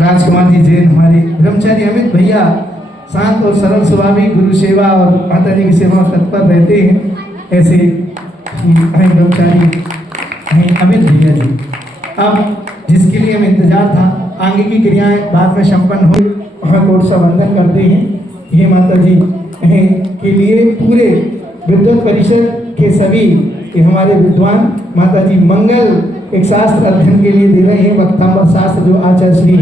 राजकुमार जी जैन हमारे ब्रह्मचारी अमित भैया शांत और सरल स्वभावी गुरु सेवा और माता जी की सेवा में तत्पर रहते हैं। ऐसे हमें ब्रह्मचारी अमित भैया जी, अब जिसके लिए हमें इंतजार था, आगे की क्रियाएं बाद में संपन्न हुई, वहाँ कोट सा वंदन करते हैं। ये माता जी के लिए पूरे विद्वत परिषद के सभी हमारे विद्वान माता जी मंगल एक शास्त्र अध्ययन के लिए दे रहे हैं। वक्तांबर शास्त्र जो आचार्य श्री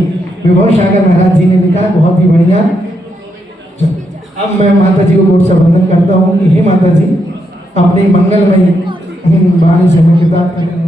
विभव सागर महाराज जी ने लिखा है, बहुत ही बढ़िया। अब मैं माता जी को कोट सा वंदन करता हूँ कि हे माता जी अपने मंगलमय वाणी से मुक्ता करें।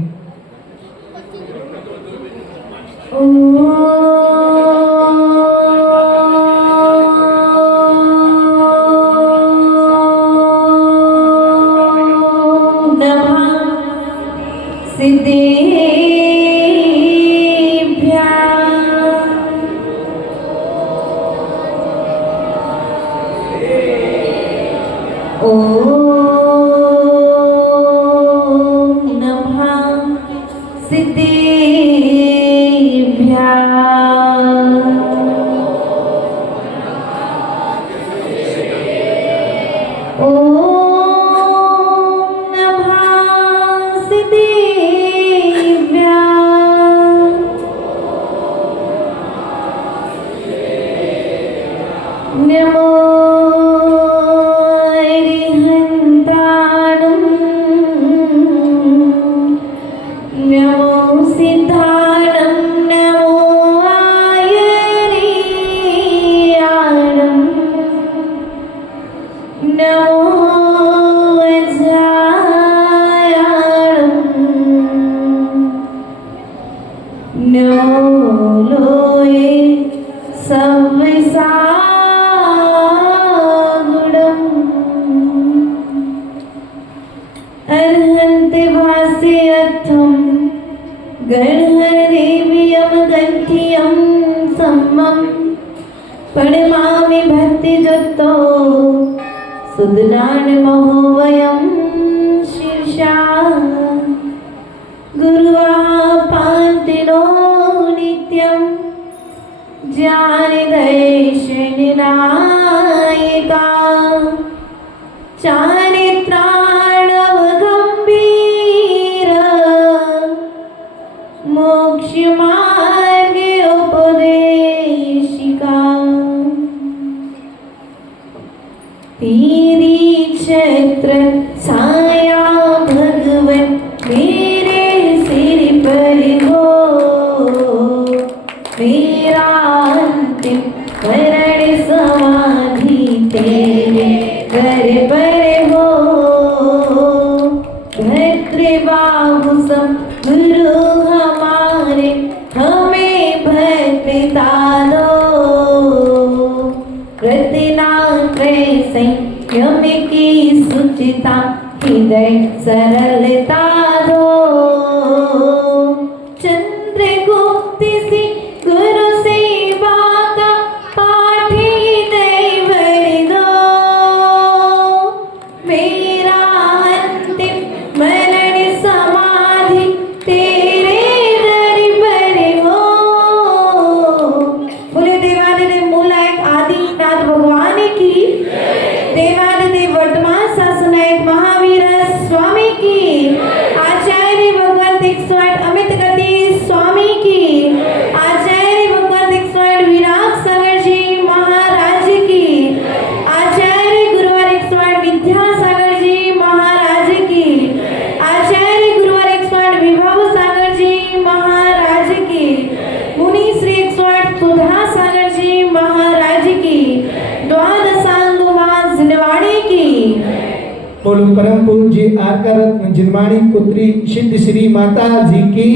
परम पूज्य आर्का रत्न जिनवाणी पुत्री सिद्ध श्री माता जी की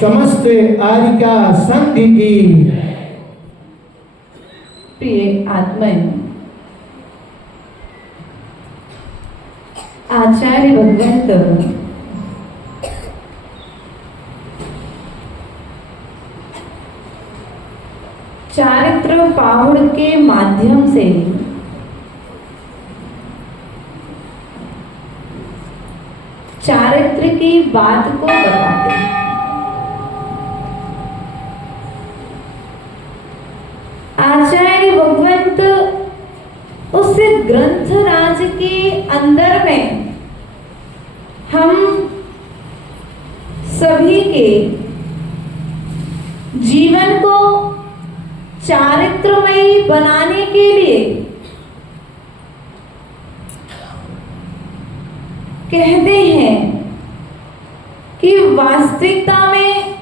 समस्त आरिका संघ की। प्रिय आत्मन, आचार्य भगवंत चारित्र पाहुड़ के माध्यम से चारित्र की बात को बताते हैं। ग्रंथराज के अंदर में हम सभी के जीवन को चारित्रमयी बनाने के लिए कहते हैं कि वास्तविकता में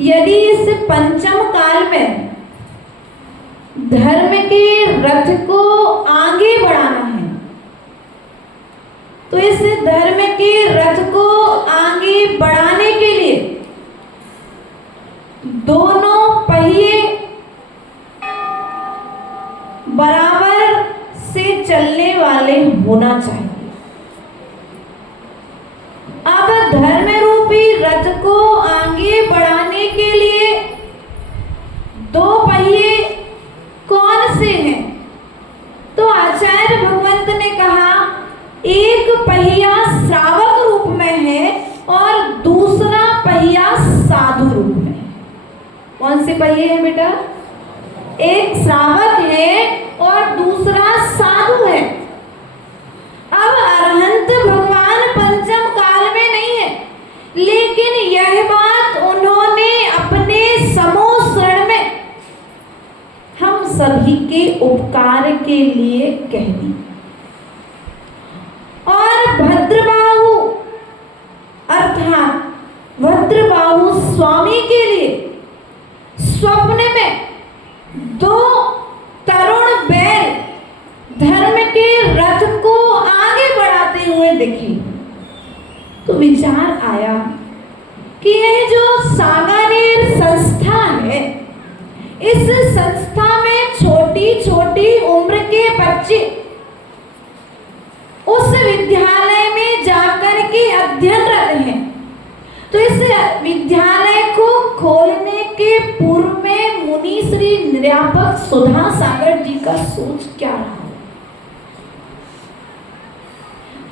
यदि इस पंचम काल में धर्म के रथ को आगे बढ़ाना है तो इस धर्म के रथ को आगे बढ़ाने के लिए दोनों पहिए बराबर से चलने वाले होना चाहिए। अब धर्म रूपी रथ को आगे बढ़ाने के लिए दो पहिए कौन से हैं? तो आचार्य भगवंत ने कहा एक पहिया श्रावक रूप में है और दूसरा पहिया साधु रूप में है। कौन से पहिए हैं बेटा? एक श्रावक है और दूसरा साधु है। अब अरहंत भगवान पंचम काल में नहीं है, लेकिन यह बात उन्होंने अपने समोसरण में हम सभी के उपकार के लिए कह दी। और भद्रबाहु अर्थात भद्रबाहु स्वामी के लिए स्वप्न में दो तरुण बैल धर्म के रथ को आगे बढ़ाते हुए दिखे। तो विचार आया कि यह जो सांगानेर संस्था है, इस संस्था में छोटी छोटी उम्र के बच्चे उस विद्यालय में जाकर के अध्ययनरत हैं। तो इस विद्यालय को खोलने के पूर्व में मुनि श्री निर्यापक सुधा सागर जी का सोच क्या रहा?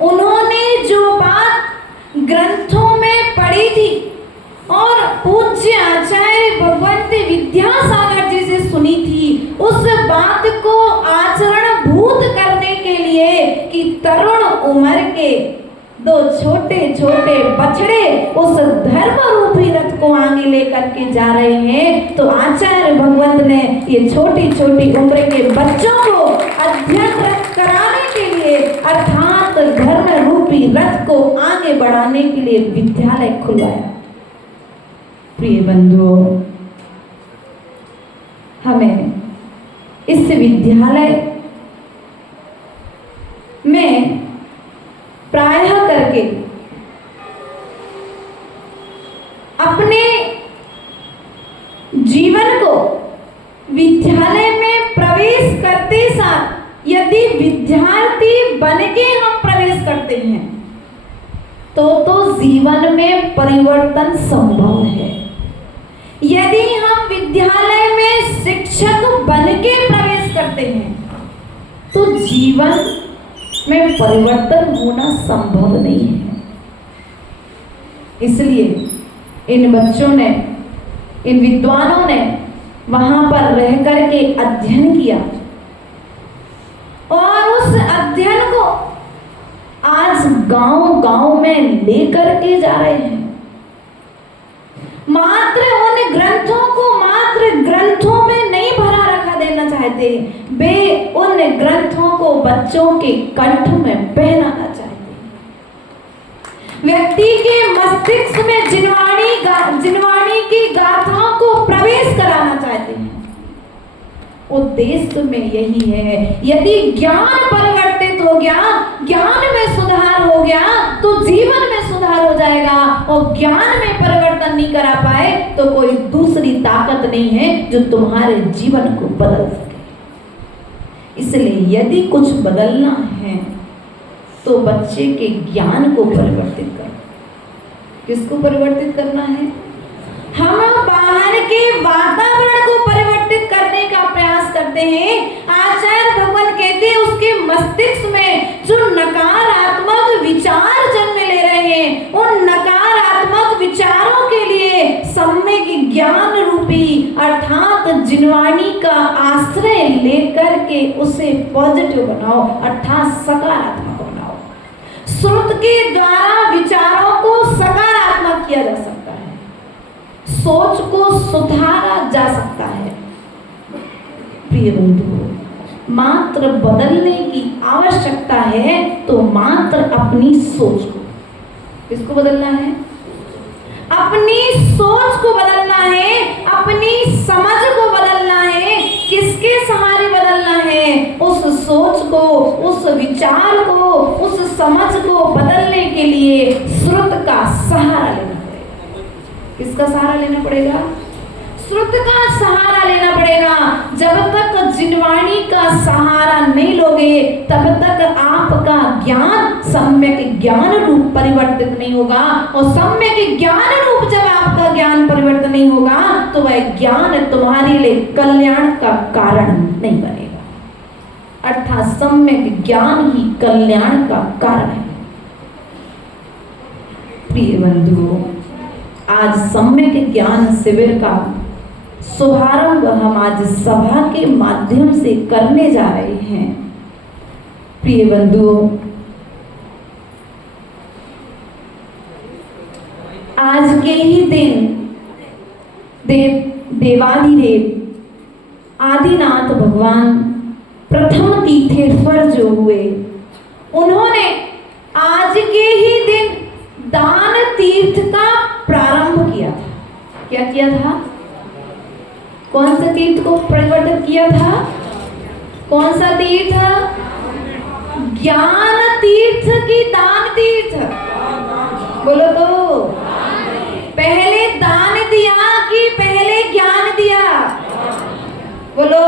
उन्होंने जो बात ग्रंथों में पढ़ी थी और पूज्य आचार्य भगवंत विद्यासागर जी से सुनी थी, उस बात को आचरण भूत करने के लिए कि तरुण उम्र के दो छोटे छोटे बछड़े उस धर्म रूपी रथ को आगे लेकर के जा रहे हैं, तो आचार्य भगवंत ने ये छोटी छोटी उम्र के बच्चों को अध्ययन कराने के लिए अर्थात धर्म रूपी रथ को आगे बढ़ाने के लिए विद्यालय खुलवाया। प्रिय बंधुओं, हमें इस विद्यालय में प्रायः करके अपने जीवन को विद्यालय में प्रवेश करते साथ यदि विद्यार्थी बन के हम प्रवेश करते हैं तो जीवन में परिवर्तन संभव है। यदि हम विद्यालय में शिक्षक बन के प्रवेश करते हैं तो जीवन में परिवर्तन होना संभव नहीं है। इसलिए इन बच्चों ने, इन विद्वानों ने वहां पर रह करके अध्ययन किया और उस अध्ययन को आज गांव-गांव में लेकर के जा रहे हैं। मात्र उन ग्रंथों को मात्र ग्रंथों में नहीं भरा रखा देना चाहते, वे उन ग्रंथों को बच्चों के कंठ में पहनाना चाहते। व्यक्ति के मस्तिष्क में जिनवाणी की गाथाओं को प्रवेश कराना चाहते हैं। उद्देश्य में यही है। यदि ज्ञान परिवर्तित हो गया, ज्ञान में सुधार हो गया तो जीवन में सुधार हो जाएगा, और ज्ञान में परिवर्तन नहीं करा पाए तो कोई दूसरी ताकत नहीं है जो तुम्हारे जीवन को बदल सके। इसलिए यदि कुछ बदलना है तो बच्चे के ज्ञान को परिवर्तित करो। किसको परिवर्तित करना है? हम बाहर के वातावरण को परिवर्तित करने का प्रयास करते हैं। आचार्य भगवान कहते हैं उसके मस्तिष्क में जो नकारात्मक विचार जन्म ले रहे हैं, उन नकारात्मक विचारों के लिए सम्यक ज्ञान रूपी अर्थात जिनवाणी का आश्रय लेकर के उसे पॉजिटिव बनाओ, अर्थात सकारात्मक बनाओ। श्रुत के द्वारा विचारों को सकारात्मक किया जा सकता है, सोच को सुधारा जा सकता है। प्रिय बंधुओं, मात्र बदलने की आवश्यकता है तो मात्र अपनी सोच को, किसको बदलना है? अपनी सोच को बदलना है, अपनी समझ को बदलना है। किसके सहारे बदलना है? उस सोच को, उस विचार को, उस समझ को बदलने के लिए श्रुत का सहारा लेना पड़ेगा। किसका सहारा लेना पड़ेगा? श्रुत का सहारा लेना पड़ेगा। जब तक जिनवाणी का सहारा नहीं लोगे तब तक आपका ज्ञान सम्यक ज्ञान रूप परिवर्तित नहीं होगा, और सम्यक ज्ञान रूप जब आपका ज्ञान परिवर्तित नहीं होगा तो वह ज्ञान तुम्हारे लिए कल्याण का कारण नहीं बनेगा, अर्थात सम्यक ज्ञान ही कल्याण का कारण है। प्रिय बंधुओं, आज सम्यक ज्ञान शिविर का शुभारंभ हम आज सभा के माध्यम से करने जा रहे हैं। प्रिय बंधुओं, आज के ही दिन देवाधिदेव आदिनाथ भगवान प्रथम तीर्थेश्वर जो हुए, उन्होंने आज के ही दिन दान तीर्थ का प्रारंभ किया था। क्या किया था? कौन सा तीर्थ को परिवर्तित किया था? कौन सा तीर्थ? ज्ञान तीर्थ की दान तीर्थ? बोलो तो, पहले दान दिया कि पहले ज्ञान दिया? बोलो,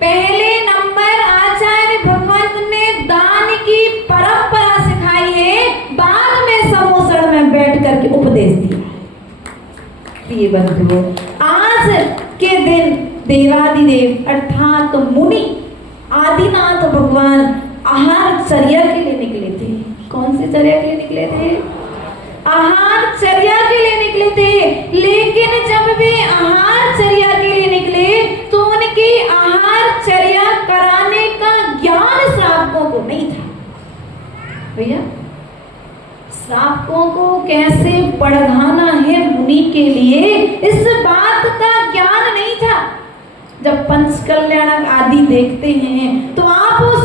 पहले नंबर आचार्य भगवंत ने दान की परंपरा सिखाई है, बाद में समोसड़ में बैठ करके उपदेश दिया। प्रिय बंधुओं, आज के दिन देवादिदेव अर्थात मुनि आदिनाथ भगवान आहार चर्या के लिए निकले थे। कौन से चर्या के लिए निकले थे? आहार चर्या के लिए निकले थे। लेकिन जब वे आहार चर्या के लिए निकले तो उनकी आहार चर्या कराने का ज्ञान श्रावकों को नहीं था। भैया, श्रावकों को कैसे पढ़ाना है मुनि के लिए, इस बात का ज्ञान नहीं था। जब पंचकल्याणक आदि देखते हैं तो आप उस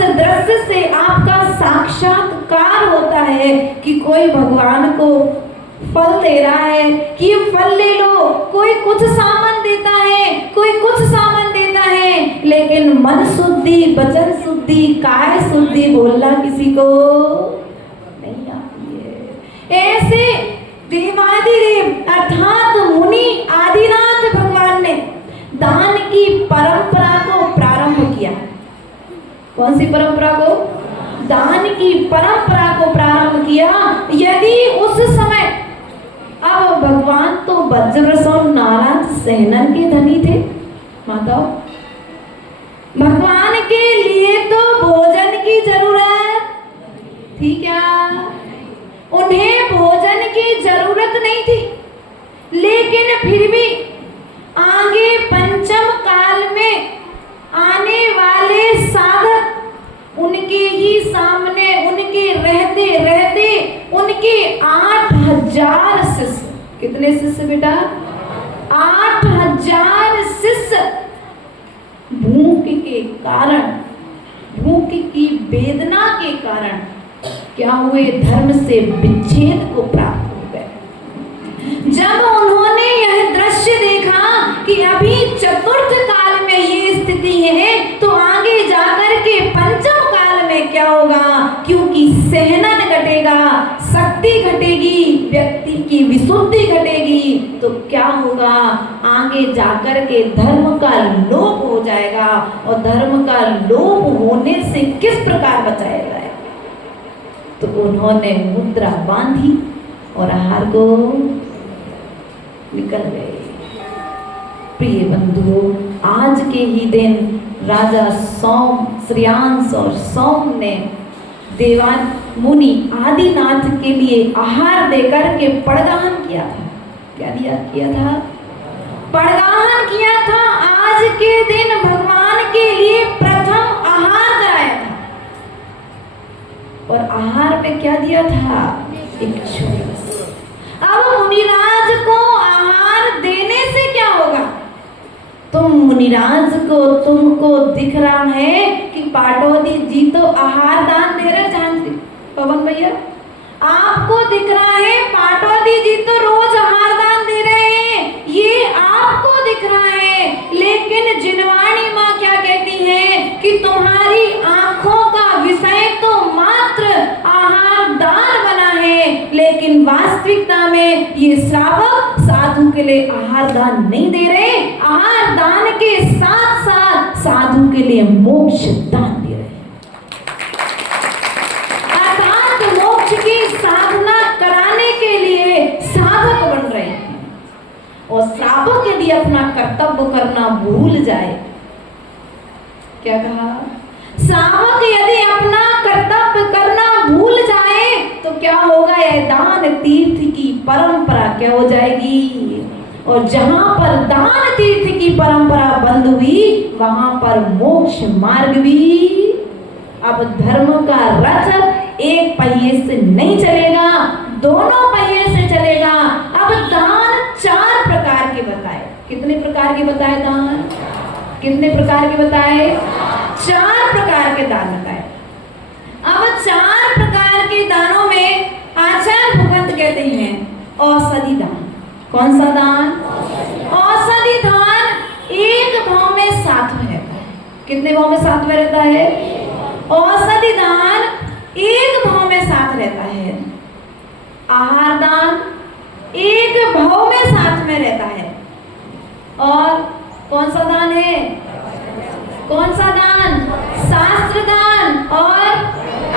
दृश्य से आपका साक्षात्कार होता है कि कोई भगवान को फल दे रहा है कि ये फल ले लो, कोई कुछ सामान देता है, कोई कुछ सामान देता है, लेकिन मन शुद्धि, वचन शुद्धि, काय शुद्धि बोलना किसी को नहीं आती है। ऐसे देवादिदेव अर्थात मुनि आदिनाथ भगवान ने दान की परंपरा को प्रारंभ किया। कौन सी परंपरा को? दान की परंपरा को प्रारंभ किया। यदि उस समय, अब भगवान तो वज्र और नाराज सेनन के धनी थे माताओं, भगवान के लिए तो भोजन की जरूरत थी क्या? उन्हें भोजन की जरूरत नहीं थी, लेकिन फिर भी आगे पंचम काल में आने वाले साधक उनके ही सामने, उनके रहते रहते उनके 8000 शिष्य, कितने शिष्य बेटा? 8000 शिष्य भूख के कारण, भूख की वेदना के कारण क्या हुए? धर्म से विच्छेद को प्राप्त हो गए। जब उन्होंने यह दृश्य देखा कि अभी चतुर्थ काल में ये स्थिति है तो आगे जाकर के पंचम काल में क्या होगा? क्योंकि सहनन घटेगा, शक्ति घटेगी, व्यक्ति की विशुद्धि घटेगी, तो क्या होगा? आगे जाकर के धर्म का लोप हो जाएगा, और धर्म का लोप होने से किस प्रकार बचाया जाए? तो उन्होंने मुद्रा बांधी और आहार को निकल गए। प्रिय बंधुओं, आज के ही दिन राजा सोम, श्रेयांश और सोम ने देवान मुनि आदिनाथ के लिए आहार देकर के पड़गाहन किया था। क्या किया था? पड़गाहन किया था, आज के दिन भगवान के लिए प्रथम आहार कराया था। और आहार पे क्या दिया था? एक छोटा सा। अब मुनिराज को आहार देने से क्या होगा? तुम मुनिराज को, तुमको दिख रहा है कि पाटौदी जी तो आहार दान दे रहे, जानते पवन भैया, आपको दिख रहा है पाटौदी जी तो रोज आहार दान दे रहे हैं, ये आपको दिख रहा है। लेकिन जिनवाणी माँ क्या कहती है कि तुम्हारी आंखों का विषय तो मात्र आहार दान बना है, लेकिन वास्तविकता में ये श्रावक साधु के लिए आहार दान नहीं दे रहे, आहार दान के साथ साथ साधु के लिए मोक्ष दान दे रहे। अर्थात मोक्ष की साधना कराने के लिए साधक बन रहे हैं। और श्रावक यदि अपना कर्तव्य करना भूल जाए, क्या कहा? श्रावक यदि अपना कर्तव्य करना भूल जाए तो क्या होगा? यह दान तीर्थ की परंपरा क्या हो जाएगी? और जहां पर दान तीर्थ की परंपरा बंद हुई, वहां पर मोक्ष मार्ग भी। अब धर्म का रथ एक पहिए से नहीं चलेगा, दोनों पहिए से चलेगा। अब दान 4 प्रकार के बताए। कितने प्रकार के बताए दान? कितने प्रकार के बताए? 4 प्रकार के दान बताए। अब 4 प्रकार के दानों में आचार्य भगवंत कहते हैं औषधि दान। कौन सा दान? औषधि दान एक भाव में साथ में रहता है। कितने भाव में साथ में रहता है? औषधि दान एक भाव में साथ रहता है। आहार दान एक भाव में साथ में रहता है। और कौन सा दान है? कौन सा दान? शास्त्र दान और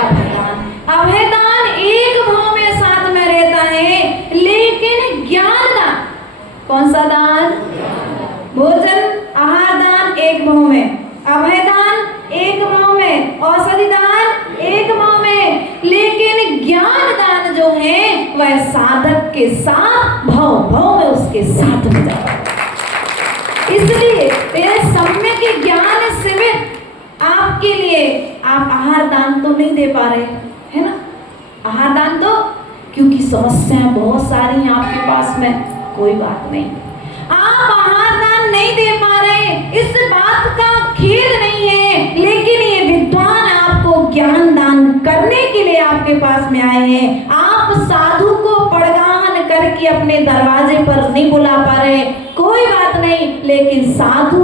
अभयदान। अभयदान एक भाव में साथ में रहता है, लेकिन ज्ञान दान कौन सा दान? भोजन आहार दान एक भाव में, अभयदान एक भाव में, औषधि दान एक भाव में, लेकिन ज्ञान दान जो है वह साधक के साथ भाव भाव में उसके साथ में जाता है। इसलिए सम्यक ज्ञान शिविर आपके लिए, आप आहार दान तो नहीं दे पा रहे है ना? आहार दान तो, क्योंकि समस्याएं बहुत सारी हैं आपके पास में, कोई बात नहीं, आप आहार दान नहीं दे पा रहे, इस बात का खेद नहीं है, लेकिन ये विद्वान आपको ज्ञान दान करने के लिए आपके पास में आए हैं। आप साधु को पड़गाहन करके अपने दरवाजे पर नहीं बुला पा रहे, कोई बात नहीं, लेकिन साधु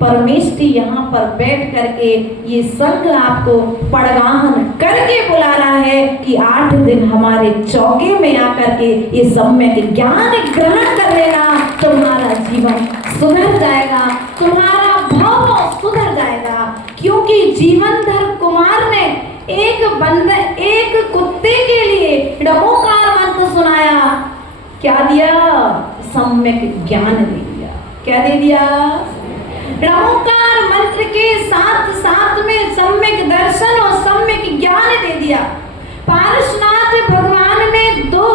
परमेष्टि यहाँ पर बैठ करके ये संघ आपको पड़गाहन करके बुला रहा है कि 8 दिन हमारे चौके में आकर के ये सम्यक ज्ञान ग्रहण कर लेना, तुम्हारा जीवन सुधर जाएगा, तुम्हारा भाव सुधर जाएगा। क्योंकि जीवनधर कुमार ने एक कुत्ते के लिए डमोकार मंत्र सुनाया, क्या दिया? सम्यक ज्ञान दे दिया। क्या दे दिया? ब्रह्मकार मंत्र के साथ साथ में सम्यक दर्शन और सम्यक ज्ञान दे दिया। पारसनाथ भगवान ने 2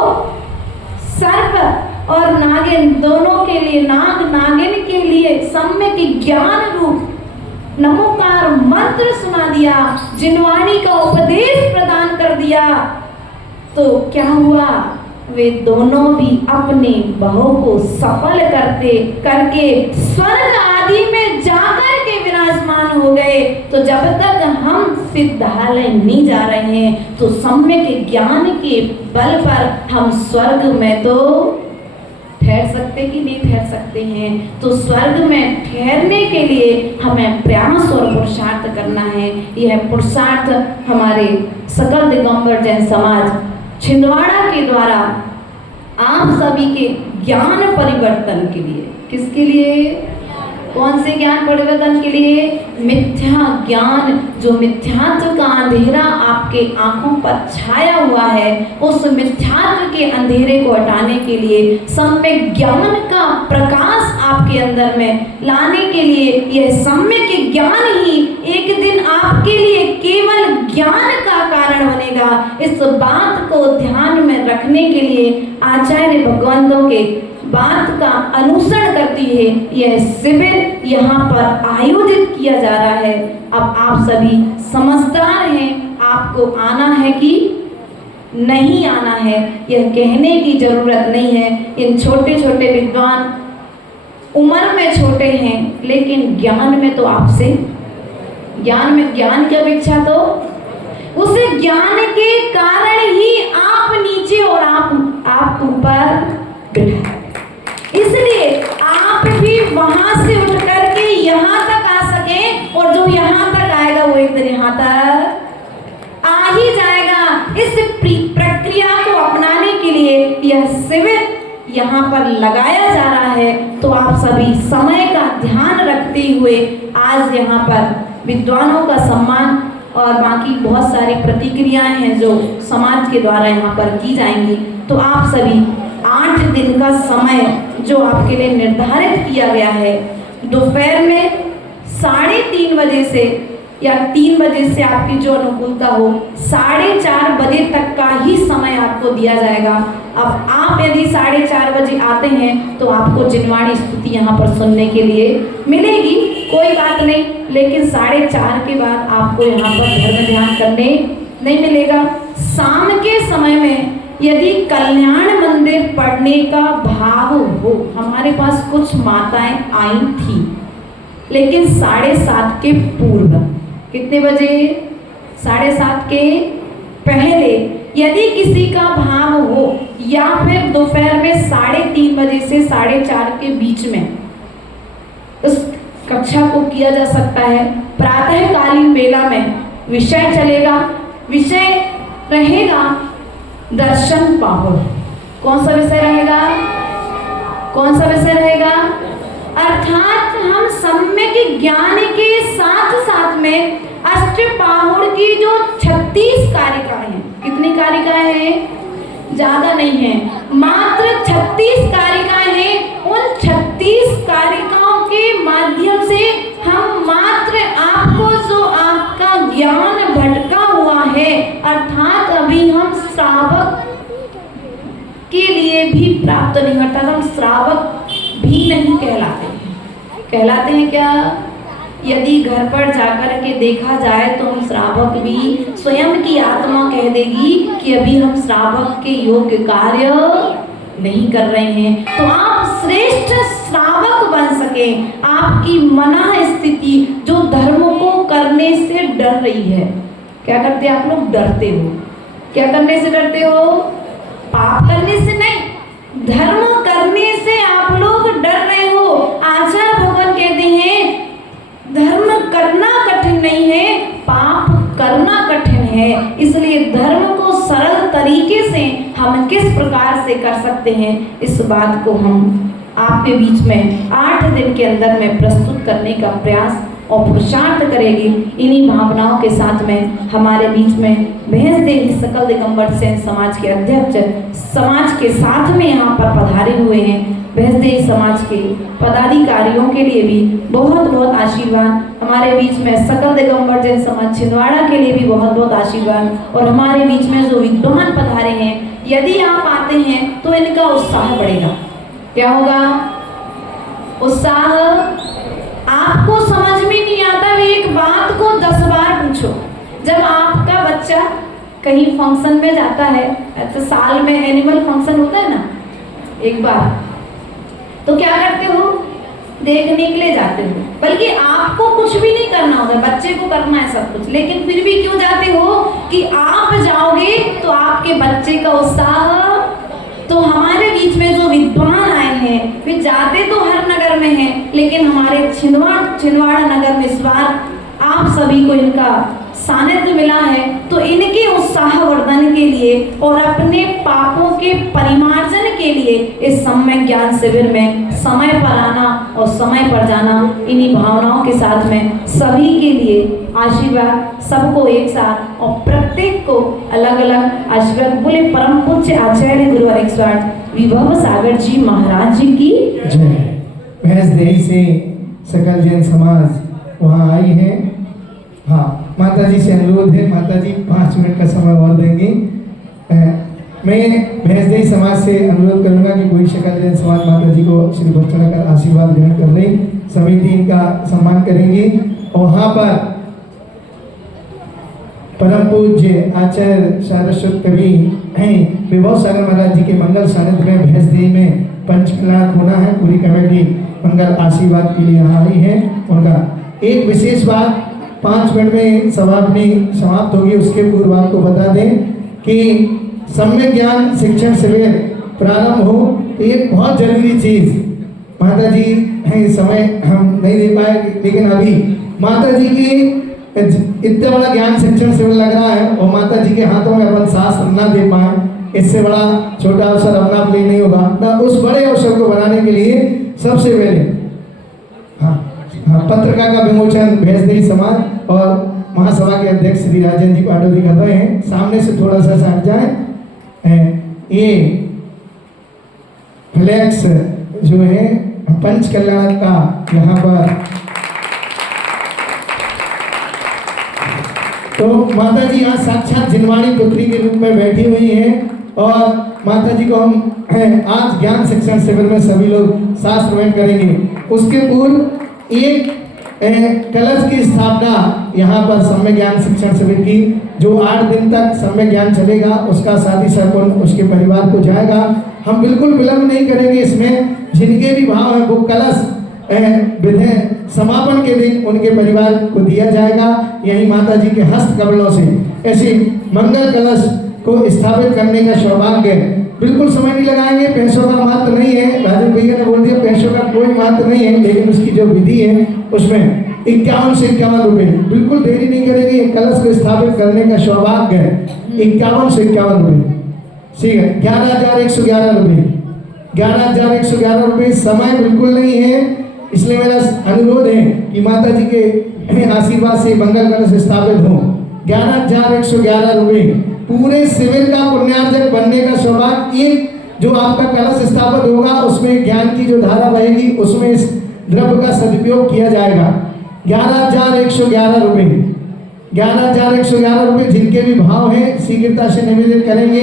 सर्प और नागिन दोनों के लिए, नाग नागिन के लिए सम्यक ज्ञान रूप नमोकार मंत्र सुना दिया, जिनवाणी का उपदेश प्रदान कर दिया। तो क्या हुआ? वे दोनों भी अपने बहू को सफल करके स्वर्ग आदि में जाकर के विराजमान हो गए। तो जब तक हम सिद्धालय नहीं जा रहे हैं तो सम्यक ज्ञान के बल पर हम स्वर्ग में तो ठहर सकते कि नहीं ठहर सकते हैं। तो स्वर्ग में ठहरने के लिए हमें प्रयास और पुरुषार्थ करना है। यह पुरुषार्थ हमारे सकल दिगंबर जैन समाज छिंदवाड़ा के द्वारा आप सभी के ज्ञान परिवर्तन के लिए, किसके लिए? कौन से ज्ञान परिवर्तन के लिए? मिथ्या ज्ञान, जो मिथ्यात्व का अंधेरा आपके आंखों पर छाया हुआ है, उस मिथ्यात्व के अंधेरे को हटाने के लिए, सम्यक ज्ञान का प्रकाश आपके अंदर में लाने के लिए, यह सम्यक ज्ञान ही एक दिन आपके लिए केवल ज्ञान का कारण बनेगा। इस बात को ध्यान में रखने के लिए आचार्य भगवंतों के बात का अनुसरण करती है यह शिविर यहाँ पर आयोजित किया जा रहा है। अब आप सभी समझदार हैं, आपको आना है कि नहीं आना है, यह कहने की जरूरत नहीं है। इन छोटे छोटे विद्वान उम्र में छोटे हैं, लेकिन ज्ञान में तो आपसे, ज्ञान की अपेक्षा तो उस ज्ञान के कारण ही आप नीचे और आप ऊपर बिठाए। इसलिए आप भी वहां से उठ करके यहाँ तक आ सके, और जो यहाँ तक आएगा वो एक दिन यहाँ तक आ ही जाएगा। इस प्रक्रिया को अपनाने के लिए यह शिविर यहाँ पर लगाया जा रहा है। तो आप सभी समय का ध्यान रखते हुए आज यहाँ पर विद्वानों का सम्मान और बाकी बहुत सारी प्रतिक्रियाएं हैं जो समाज के द्वारा यहाँ पर की जाएंगी। तो आप सभी 8 दिन का समय जो आपके लिए निर्धारित किया गया है, दोपहर में 3:30 बजे से या 3 बजे से आपकी जो अनुकूलता हो, 4:30 बजे तक का ही समय आपको दिया जाएगा। अब आप यदि 4:30 बजे आते हैं तो आपको जिनवाणी स्तुति यहाँ पर सुनने के लिए मिलेगी, कोई बात नहीं, लेकिन 4:30 के बाद आपको यहाँ पर धर्म ध्यान करने नहीं मिलेगा। शाम के समय में यदि कल्याण मंदिर पढ़ने का भाव हो, हमारे पास कुछ माताएं आई थी, लेकिन 7:30 के पूर्व, कितने बजे, 7:30 के पहले यदि किसी का भाव हो, या फिर दोपहर में 3:30 बजे से 4:30 के बीच में उस कक्षा को किया जा सकता है। प्रातःकालीन बेला में विषय चलेगा, विषय रहेगा दर्शन पाहुर। कौन सा विषय रहेगा, कौन सा विषय रहेगा? अर्थात हम सम्यक ज्ञान के साथ साथ में अष्टपाहुर की जो 36 कारिकाएं हैं, कितनी कारिकाएं हैं? ज्यादा नहीं है, मात्र 36 कारिकाएं हैं। उन 36 कारिकाओं के माध्यम से हम मात्र आपको जो आपका ज्ञान भटका हुआ है, अर्थात अभी हम श्रावक के लिए भी प्राप्त नहीं, अर्थात हम श्रावक भी नहीं कहलाते हैं क्या? यदि घर पर जाकर के देखा जाए तो हम श्रावक भी, स्वयं की आत्मा कह देगी कि अभी हम श्रावक के योग्य कार्य नहीं कर रहे हैं। तो आप श्रेष्ठ श्रावक बन सके, आपकी मना स्थिति जो धर्म को करने से डर रही है, क्या करते आप लोग? डरते हो। क्या करने से डरते हो? पाप करने से नहीं, धर्म करने से आप लोग डर रहे हो। आचार्य भगवान कहते हैं धर्म करना कठिन नहीं है, पाप करना कठिन है। इसलिए धर्म को सरल तरीके से हम किस प्रकार से कर सकते हैं, इस बात को हम आपके बीच में 8 दिन के अंदर में प्रस्तुत करने का प्रयास और पुरुषार्थ करेगी। इन्हीं भावनाओं के साथ में हमारे बीच में भैंसदेही सकल दिगंबर सेन समाज के अध्यक्ष समाज के साथ में यहाँ पर पधारे हुए हैं। भैंसदेही समाज के पदाधिकारियों के लिए भी बहुत बहुत आशीर्वाद, हमारे बीच में सकल दिगंबर जैन समाज छिंदवाड़ा के लिए भी बहुत बहुत आशीर्वाद, और हमारे बीच में जो विद्वान पधारे हैं, यदि आप आते हैं तो इनका उत्साह बढ़ेगा। क्या होगा? उत्साह। आपको समझ में नहीं आता, एक बात को 10 बार पूछो। जब आपका बच्चा कहीं फंक्शन में जाता है, तो साल में एनुअल फंक्शन होता है ना एक बार, तो क्या करते हो? देखने के लिए जाते हो, बल्कि आपको कुछ भी नहीं करना होता, बच्चे को करना है सब कुछ, लेकिन फिर भी क्यों जाते हो? कि आप जाओगे तो आपके बच्चे का उत्साह। तो हमारे बीच में जो विद्वान आए हैं, वे जाते तो हर नगर में हैं, लेकिन हमारे छिंदवाड़ा नगर में इस बार आप सभी को इनका सानिध्य मिला है, तो इनके उत्साहवर्धन के लिए और अपने पापों के परिमार्जन के लिए इस सम्यक ज्ञान शिविर में समय पर आना और समय पर जाना, इन्हीं भावनाओं के साथ में सभी के लिए आशीर्वाद, सबको एक साथ और प्रत्येक को अलग अलग आशीर्वाद बोले। परम पूज्य आचार्य गुरु हरिस्वाट विभव सागर जी महाराज जी की जय। भैंसदेही से सकल जैन समाज वहाँ आई है। हाँ, माता जी से अनुरोध है, माता जी 5 मिनट का समय और देंगी। मैं भैंसदेही समाज से अनुरोध करूंगा कि कोई सकल जैन समाज माता जी को श्री भक्चना कर आशीर्वाद ग्रहण कर ले। समिति इनका सम्मान करेंगी और वहाँ पर परम पूज्य आचार्य सारस्वत कवि विभव सागर महाराज जी के मंगल सानिध्य में भैंसदेही में पंचकल्याण होना है। पूरी कमेटी मंगल आशीर्वाद के लिए यहाँ आई है। उनका एक विशेष बात 5 मिनट में सभा अपनी समाप्त होगी, उसके पूर्व आपको बता दें कि सम्यक ज्ञान शिक्षण शिविर प्रारंभ हो तो एक बहुत जरूरी चीज माता जी है, समय हम नहीं दे पाए, लेकिन अभी माता जी की इतना बड़ा ज्ञान शिक्षण शिविर लग रहा है और माता जी के हाथों में अपन शास्त्र ना दे पाए, इससे बड़ा छोटा अवसर अपना आप लिए नहीं होगा ना। उस बड़े अवसर को बनाने के लिए सबसे पहले पत्रिका का विमोचन भैंसदेही समाज और महासभा के अध्यक्ष श्री राजन जी पाटोदी कर रहे हैं। सामने से थोड़ा सा हट जाए। ये फ्लैक्स जो है पंचकल्याण का यहाँ पर, तो माता जी यहाँ साक्षात जिनवाणी पुत्री के रूप में बैठी हुई हैं और माता जी को हम आज ज्ञान शिक्षण शिविर में सभी लोग शास्त्र में करेंगे। उसके पूर्व एक कलश की स्थापना यहाँ पर सम्यक ज्ञान शिक्षण शिविर की, जो 8 दिन तक सम्यक ज्ञान चलेगा, उसका साथी सरपंच उसके परिवार को जाएगा। हम बिल्कुल विलंब नहीं करेंगे इसमें, जिनके भी भाव है वो कलश विधि समापन के दिन उनके परिवार को दिया जाएगा। यही माता जी के हस्त कमलों से ऐसी मंगल कलश को स्थापित करने का सौभाग्य। बिल्कुल समय नहीं लगाएंगे, पैसों का महत्व नहीं है, राजन भैया ने बोल दिया पैसों का कोई महत्व नहीं है, लेकिन उसकी जो विधि है उसमें 51 से 51 रुपये, बिल्कुल देरी नहीं करेंगे। कलश को स्थापित करने का सौभाग्य है 51 से 51 रुपये, ठीक है। 11,111 रुपये, 11,111 रुपये। समय बिल्कुल नहीं है, इसलिए मेरा अनुरोध है कि माता जी के आशीर्वाद से मंगल कलश स्थापित हो। 11,111 रुपये पूरे शिविर का पुण्यार्जक बनने का सौभाग्य। एक जो आपका कलश स्थापित होगा उसमें ज्ञान की जो धारा बहेगी, उसमें इस द्रव्य का सदुपयोग किया जाएगा। 11,111 रुपये, 11,111 रुपये। जिनके भी भाव है शीघ्रता से निवेदन करेंगे।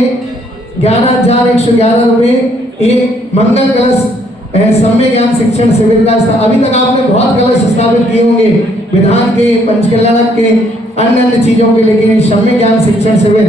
11,111 रुपये एक मंगल कलश सम्यक ज्ञान शिक्षण शिविर का। अभी तक आपने बहुत कलश स्थापित किए होंगे विधान के, पंचकल्याण के, अन्य चीजों के, लेकिन सम्यक ज्ञान शिक्षण शिविर